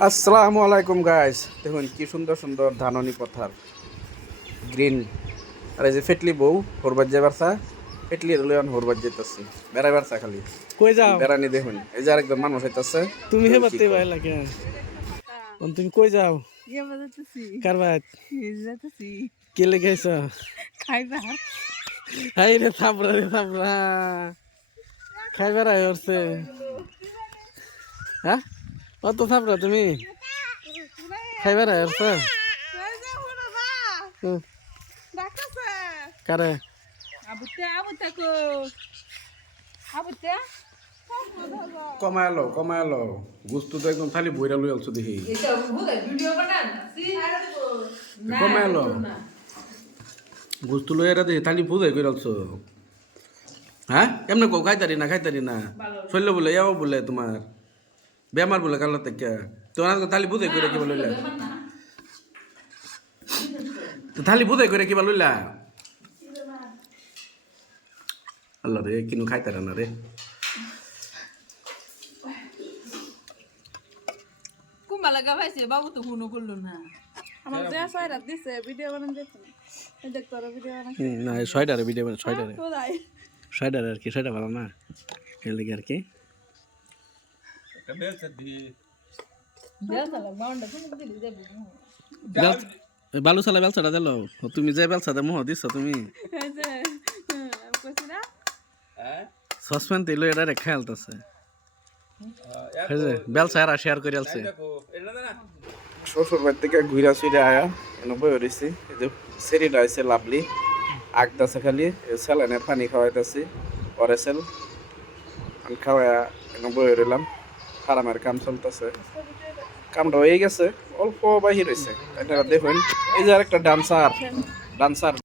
আসসালামু আলাইকুম গাইস, দেখুন কি সুন্দর সুন্দর ধাননি পথার গ্রিন। আর এই যে ফেটলি বউ হরবাজ যাবারসা, ফেটলি লয়ন হরবাজ যেতেছে বেড়াইবারসা খালি কই যাও বেড়ানি। দেখুন এই যে আরেকজন মানুষ হইতাছে। তুমি হে বাতে ভাই লাগে তুমি কই যাও ইয়ে বাজাতেছি কারবাত যাতেছি কে লেগাইছ খাইবার হাই রে থাবরা খাইবার আই হরছে হ্যাঁ অত থাবরা তুমি খাইবার আই হরছে কারে কমায়ালো গুস্তু তো একদম খালি বইরা লই আলছো দেখি। কমায়ালো গুস্তু লই এরা দেখি খালি ফুজাই কইরা আলছো। হ্যাঁ এমনে কো খাইতারি না শৈল বলে ইয়াও বলে তোমার বেমার বলে কালো থেকে তোমার থালি বুঝাই করে কিবা লইলা, থালি বুঝাই করে কিবা লইলা। আল্লাহ রে কিনু খাইতারে না রে। কুম্বা লাগা ভাইছে বাবু তো ফোনও করলো না আমার যে ছয়টা দিছে ভিডিও বানান দেখো দেখ তোর ভিডিও বানান না ছয়টারে ভিডিও ছয়টারে কোথায় ছয়টারে আর কি ছয়টা ভালো না এর লাগে আর কি দেখ তাহলে বাউন্ডা তুমি দিলি দেবো বালু চালা বেলচাটা দিল তুমি যে বেলচাতে মোহ দিছ তুমি এই যে কইছি না সসপেন তেল এটা রেখা আলতাছে বেলচা আর শেয়ার করে আলছে। শ্বশুর বাড়ি থেকে ঘুরা সুইরে আয়া এনে বই রয়েছি। এই যে সেরিটা আছে লাভলি আগদাছে খালি স্যালাইনে পানি খাওয়াইতেছি অরেসেল খাওয়াইয়া এনে বই রইলাম। ফার্মের কাম চলতেছে, কামটা হয়ে গেছে, অল্প বাহির হয়েছে। এটা দেখুন এই যে আরেকটা ডান্সার